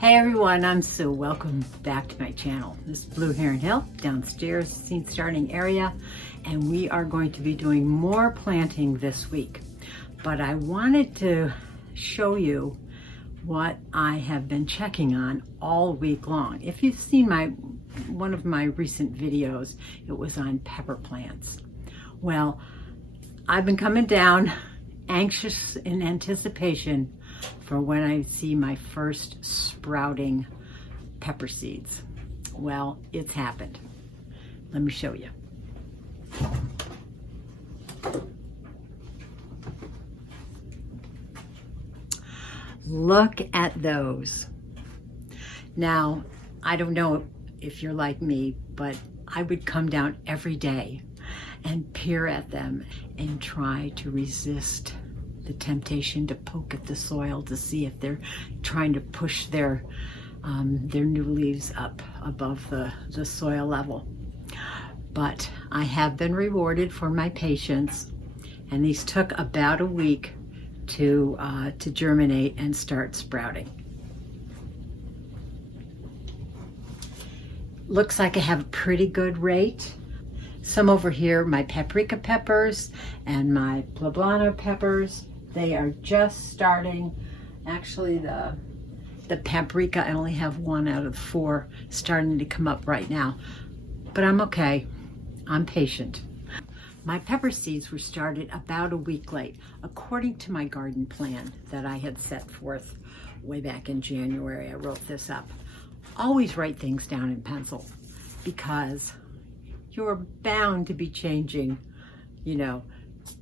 Hey everyone, I'm Sue. Welcome back to my channel. This is Blue Heron Hill, downstairs, seed starting area, and we are going to be doing more planting this week. But I wanted to show you what I have been checking on all week long. If you've seen one of my recent videos, it was on pepper plants. Well, I've been coming down anxious in anticipation for when I see my first sprouting pepper seeds. Well, it's happened. Let me show you. Look at those. Now, I don't know if you're like me, but I would come down every day and peer at them and try to resist the temptation to poke at the soil to see if they're trying to push their new leaves up above the soil level. But I have been rewarded for my patience, and these took about a week to germinate and start sprouting. Looks like I have a pretty good rate. Some over here, my paprika peppers and my poblano peppers, they are just starting. Actually, the paprika, I only have 1 out of 4 starting to come up right now. But I'm okay. I'm patient. My pepper seeds were started about a week late, according to my garden plan that I had set forth way back in January. I wrote this up. Always write things down in pencil, because you're bound to be changing,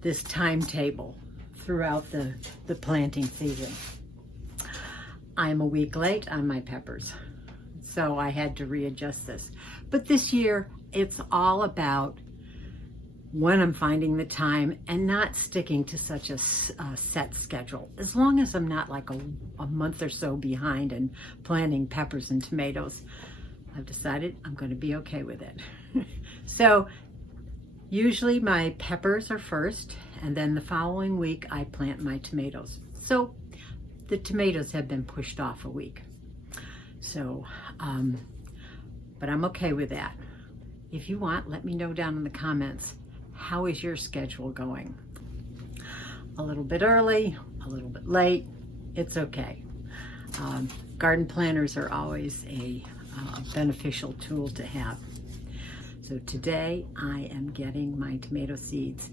this timetable throughout the planting season. I'm a week late on my peppers, so I had to readjust this. But this year, it's all about when I'm finding the time and not sticking to such a set schedule. As long as I'm not like a month or so behind in planting peppers and tomatoes, I've decided I'm going to be okay with it. So usually my peppers are first, and then the following week I plant my tomatoes. So the tomatoes have been pushed off a week. So, but I'm okay with that. If you want, let me know down in the comments, how is your schedule going? A little bit early, a little bit late, it's okay. Garden planners are always a beneficial tool to have. So today I am getting my tomato seeds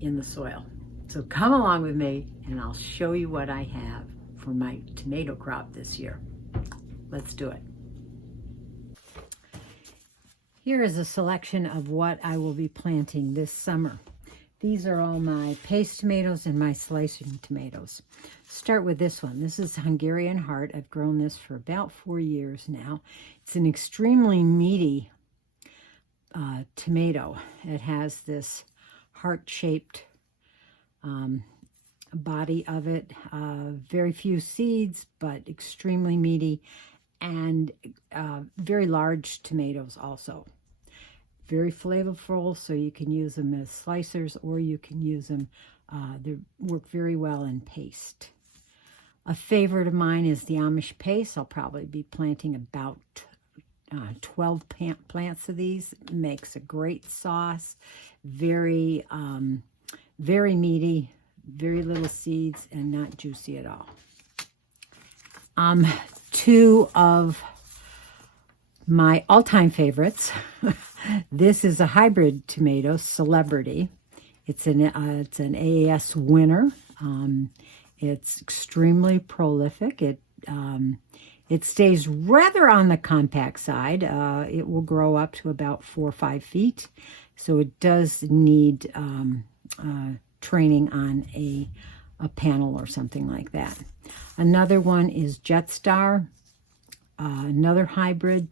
in the soil. So come along with me and I'll show you what I have for my tomato crop this year. Let's do it. Here is a selection of what I will be planting this summer. These are all my paste tomatoes and my slicing tomatoes. Start with this one. This is Hungarian Heart. I've grown this for about 4 years now. It's an extremely meaty tomato. It has this heart-shaped body of it. Very few seeds, but extremely meaty, and very large tomatoes also. Very flavorful, so you can use them as slicers or you can use them, they work very well in paste. A favorite of mine is the Amish paste. I'll probably be planting about 12 plants of these. It makes a great sauce. Very, very meaty, very little seeds, and not juicy at all. 2 of my all-time favorites. This is a hybrid tomato, Celebrity. It's an AAS winner. It's extremely prolific. It stays rather on the compact side. It will grow up to about 4 or 5 feet. So it does need training on a panel or something like that. Another one is Jetstar, another hybrid,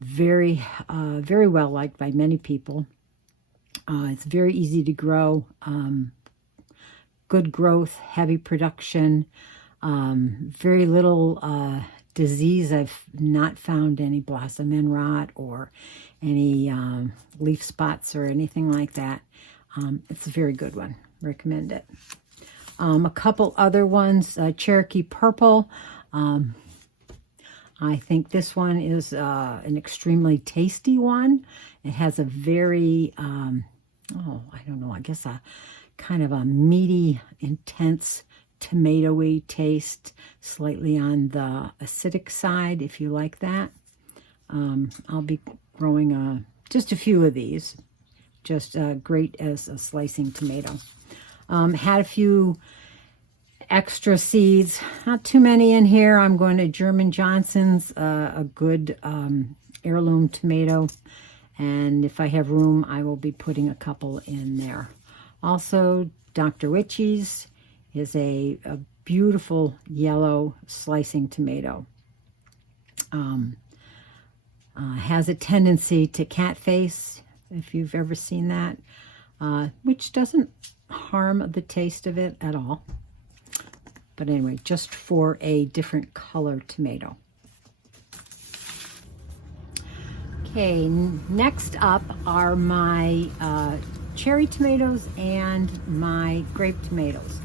very well liked by many people. It's very easy to grow, good growth, heavy production, very little disease. I've not found any blossom end rot or any leaf spots or anything like that. It's a very good one. Recommend it. A couple other ones, Cherokee Purple. I think this one is an extremely tasty one. It has a very, oh, I don't know, I guess a kind of a meaty, intense, tomatoey taste, slightly on the acidic side, if you like that. I'll be growing just a few of these, just great as a slicing tomato. Had a few extra seeds, not too many in here. I'm going to German Johnson's, a good heirloom tomato, and if I have room, I will be putting a couple in there. Also, Dr. Witchy's is a beautiful yellow slicing tomato. Has a tendency to cat face, if you've ever seen that, which doesn't harm the taste of it at all. But anyway, just for a different color tomato. Okay, next up are my cherry tomatoes and my grape tomatoes.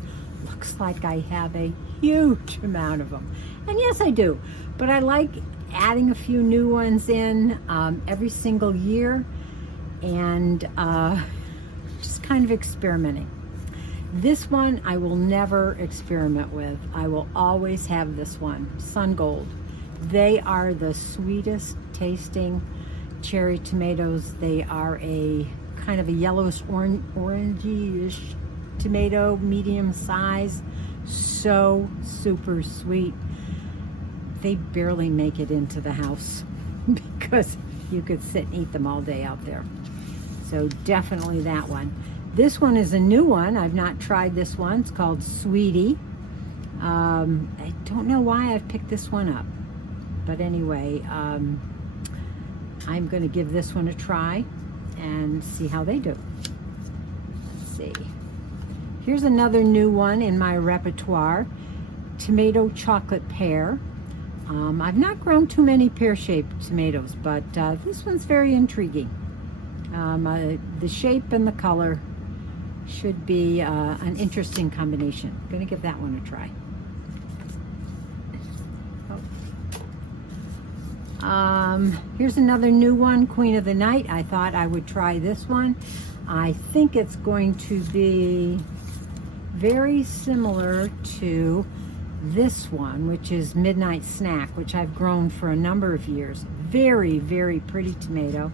Looks like I have a huge amount of them. And yes, I do. But I like adding a few new ones in every single year, and just kind of experimenting. This one I will never experiment with. I will always have this one, Sun Gold. They are the sweetest tasting cherry tomatoes. They are a kind of a yellowish orangey-ish tomato, medium size. So super sweet. They barely make it into the house because you could sit and eat them all day out there. So definitely that one. This one is a new one. I've not tried this one. It's called Sweetie. I don't know why I've picked this one up. But anyway, I'm going to give this one a try and see how they do. Let's see. Here's another new one in my repertoire. Tomato chocolate pear. I've not grown too many pear-shaped tomatoes, but this one's very intriguing. The shape and the color should be an interesting combination. I'm going to give that one a try. Here's another new one, Queen of the Night. I thought I would try this one. I think it's going to be very similar to this one, which is Midnight Snack, which I've grown for a number of years. Very, very pretty tomato.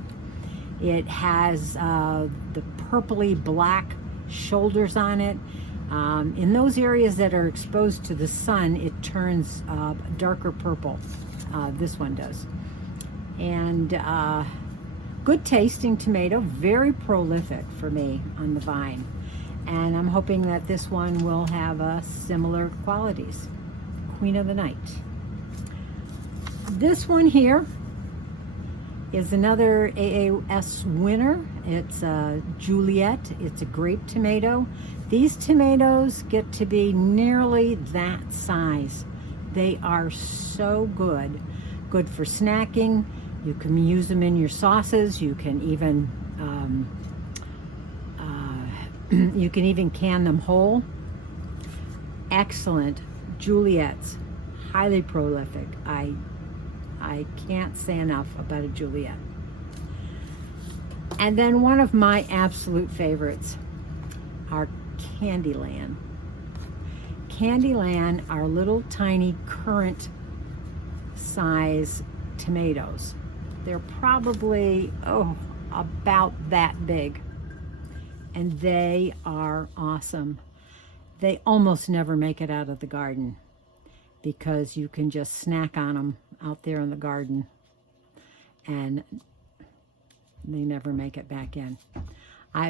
It has the purpley black shoulders on it. In those areas that are exposed to the sun, it turns darker purple. This one does. And good tasting tomato, very prolific for me on the vine. And I'm hoping that this one will have similar qualities. Queen of the Night. This one here is another AAS winner. It's Juliet. It's a grape tomato. These tomatoes get to be nearly that size. They are so good. Good for snacking. You can use them in your sauces. You can even can them whole. Excellent. Juliet's highly prolific. I can't say enough about a Juliet. And then one of my absolute favorites are Candyland. Candyland are little tiny currant size tomatoes. They're probably, about that big. And they are awesome. They almost never make it out of the garden because you can just snack on them out there in the garden and they never make it back in.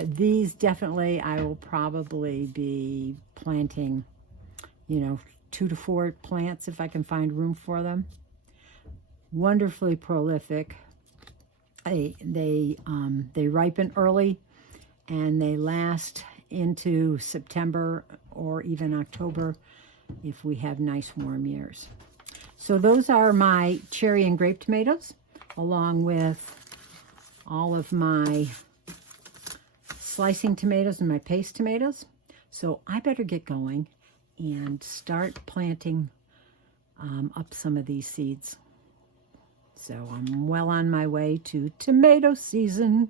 These definitely I will probably be planting, 2 to 4 plants if I can find room for them. Wonderfully prolific. They ripen early and they last into September or even October if we have nice warm years. So those are my cherry and grape tomatoes, along with all of my slicing tomatoes and my paste tomatoes. So I better get going and start planting up some of these seeds. So I'm well on my way to tomato season.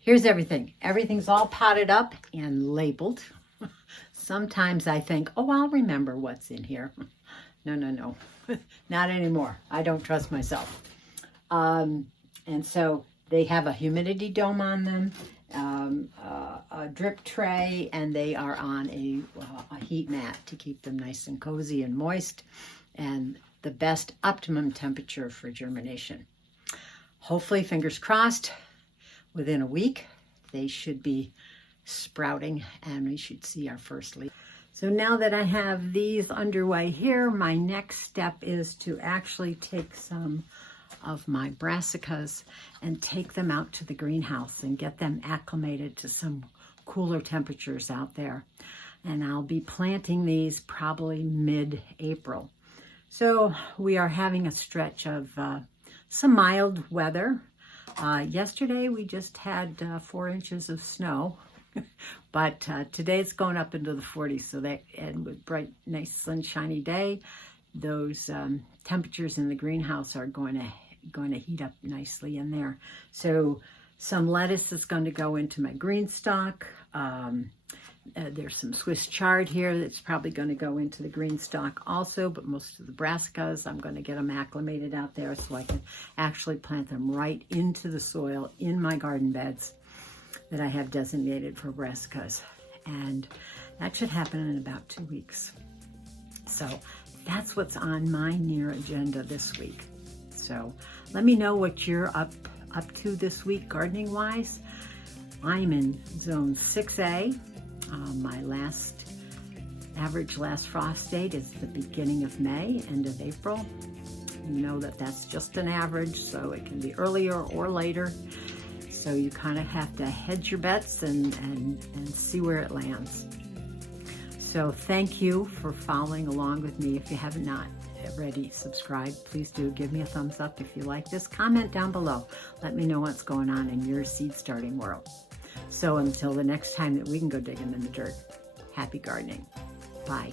Here's everything. Everything's all potted up and labeled. Sometimes I think, oh, I'll remember what's in here. No, not anymore. I don't trust myself. And so they have a humidity dome on them, a drip tray, and they are on a heat mat to keep them nice and cozy and moist, and the best optimum temperature for germination. Hopefully, fingers crossed, within a week, they should be sprouting and we should see our first leaf. So now that I have these underway here, my next step is to actually take some of my brassicas and take them out to the greenhouse and get them acclimated to some cooler temperatures out there. And I'll be planting these probably mid-April. So we are having a stretch of some mild weather. Yesterday we just had 4 inches of snow, but today it's going up into the 40s. So that, and with bright, nice, sunshiny day, those temperatures in the greenhouse are going to heat up nicely in there. So some lettuce is going to go into my green stock. There's some Swiss chard here that's probably going to go into the green stock also, but most of the brassicas, I'm going to get them acclimated out there so I can actually plant them right into the soil in my garden beds that I have designated for brassicas. And that should happen in about 2 weeks. So that's what's on my near agenda this week. So let me know what you're up to this week gardening wise. I'm in zone 6A. My average last frost date is the beginning of May, end of April. You know that that's just an average, so it can be earlier or later. So you kind of have to hedge your bets and see where it lands. So thank you for following along with me. If you have not already subscribed, please do give me a thumbs up if you like this. Comment down below. Let me know what's going on in your seed starting world. So until the next time that we can go digging in the dirt, happy gardening. Bye.